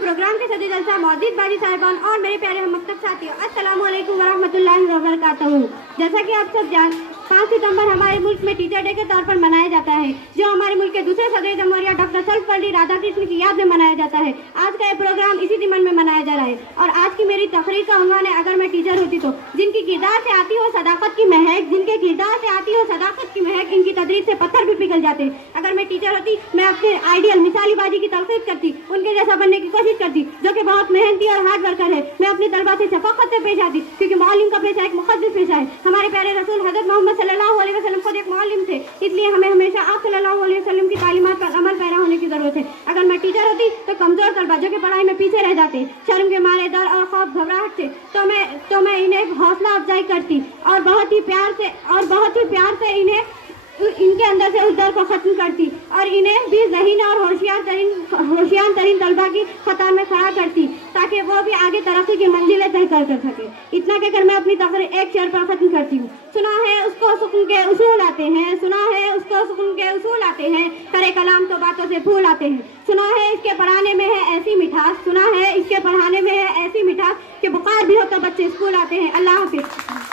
Programme के सदर जलसा मौजूद बाजी साहिबान और मेरे प्यारे हम मकतब साथियों, अस्सलामु अलैकुम वरहमतुल्लाहि वबरकातुहू। जैसा कि आप सब 5 सितंबर हमारे मुल्क में टीचर डे के तौर पर मनाया जाता है, जो हमारे मुल्क के दूसरे सदर जमहूरिया डॉक्टर सर्वपल्ली राधाकृष्णन की याद में मनाया जाता है। आज का ये प्रोग्राम इसी दिमन में मनाया जा रहा है और आज की मेरी तकरीर का उन्वान है, अगर मैं टीचर होती तो। जिनकी किरदार से आती हो सदाकत की महक, जिनके किरदार से आती हो सदाकत की महक, इनकी तदरीस से पत्थर भी पिघल जाते। अगर मैं टीचर होती, मैं अपने आइडियल मिसाली बाजी की तलकीन करती, उनके जैसा बनने की कोशिश करती, जो कि बहुत मेहनती और हार्ड वर्कर है। मैं अपने तलबा से शफकत से पेश आती, क्योंकि मौलिम का पेशा एक मुक़द्दस पेशा है। हमारे प्यारे रसूल हज़रत मोहम्मद सल्लल्लाहु अलैहि वसल्लम खुद एक मौलिम थे, इसलिए हमें हमेशा आप सल्लल्लाहु अलैहि वसल्लम की तालीमात पर अमल पैरा होने की जरूरत है। अगर मैं टीचर होती तो कमजोर तलबा जो कि पढ़ाई में पीछे रह जाते, शर्म के मारे, डर और खौफ घबराहट से, तो मैं इन्हें हौसला अफजाई करती और बहुत ही प्यार से इनके अंदर से उस डर को खत्म करती और इन्हें भी ज़हीन और होशियार तरीन तलबा की कतार में खड़ा करती, ताकि वो भी आगे तरक्की की मंजिलें तय कर सके। इतना कहकर मैं अपनी तकरीर एक शेर पर खत्म करती हूँ। सुना है उसको सुकून के उसूल आते हैं, सुना है उसको सुकून के उसूल आते हैं, करे कलाम तो बातों से फूल आते हैं। सुना है इसके पढ़ाने में है ऐसी मिठास, सुना है इसके पढ़ाने में है ऐसी मिठास कि बुखार भी हो तो बच्चे स्कूल आते हैं। अल्लाह हाफिज़।